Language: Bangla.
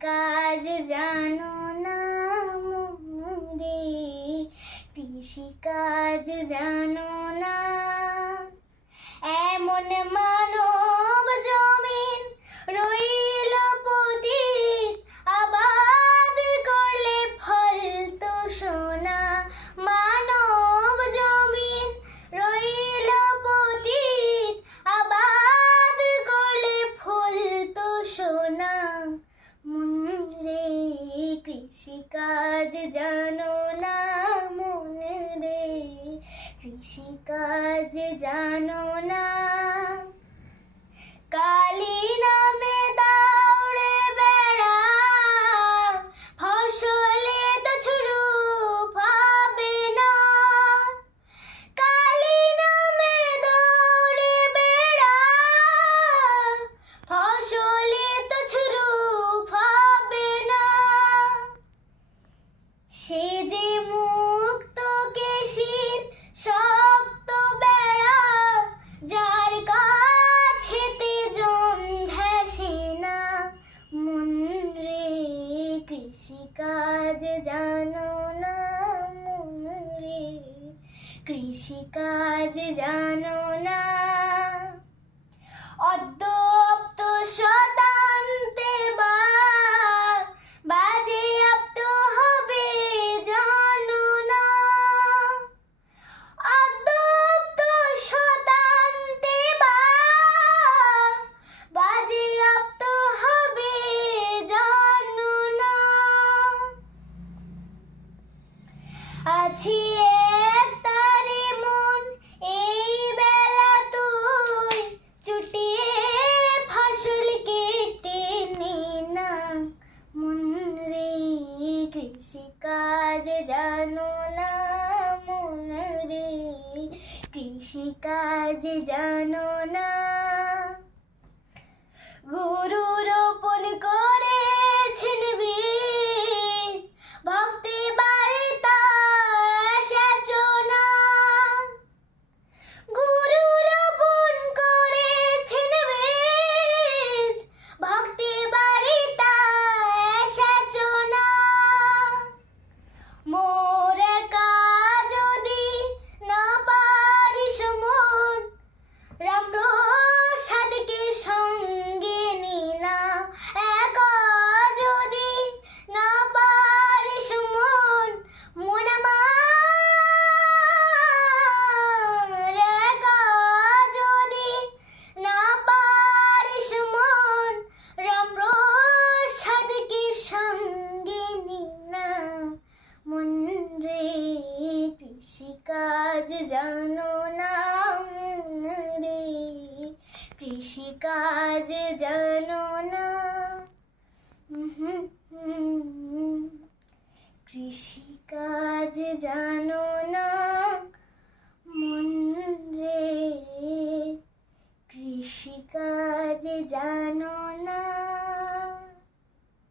কৃষিকাজ জানো না রে, কৃষিকাজ জানো না। এমন মানব জমিন রইল পতিত, আবাদ করলে ফল তো সোনা। মানব জমিন রইল পতিত, আবাদ করলে ফল তো সোনা। মন রে কৃষিকাজ জানো না, মন রে কৃষিকাজ জানো না। কালী নামে দৌড়ে বেড়া, ফসলে তো ছুরু পাবে না। কালী নামে দৌড়ে বেড়া, ফসলে তো ছুরু পাবে না। সে যে মুক্ত কেশির শক্ত বেড়া, যার কাছেতে জন ধসে না। মন রে কৃষিকাজ জানো না, মন রে কৃষিকাজ জানো না। অদ্যপ্ত শতান্তে বাজে আপ্ত হবে জানো না। অদ্যপ্ত শতান্তে বাজে আপ্ত হবে জানো না। আছি একতারে মন এই বেলা তুই, চুটিয়ে ফসল কেটে নে না। মন রে কৃষিকাজ জানো না, মন রে কৃষিকাজ জানো না। গুরু রোপণ করেছেন বীজ, ভক্তি বার্তা সেচনা। গুরু রোপণ করেছেন বীজ, ভক্তি বার্তা সেচনা। মোর একা যদি না পারিস মন, রাম প্রসাদকে সঙ্গে নিনা। একা যদি না পারিস মন, মন আমার। একা যদি না পারিস মন, রাম প্রসাদকে সঙ্গে নিনা। মন রে কৃষিকাজ জানো না, মন রে কৃষিকাজ জানো না। কৃষিকাজ জানো না, মন রে কৃষিকাজ জানো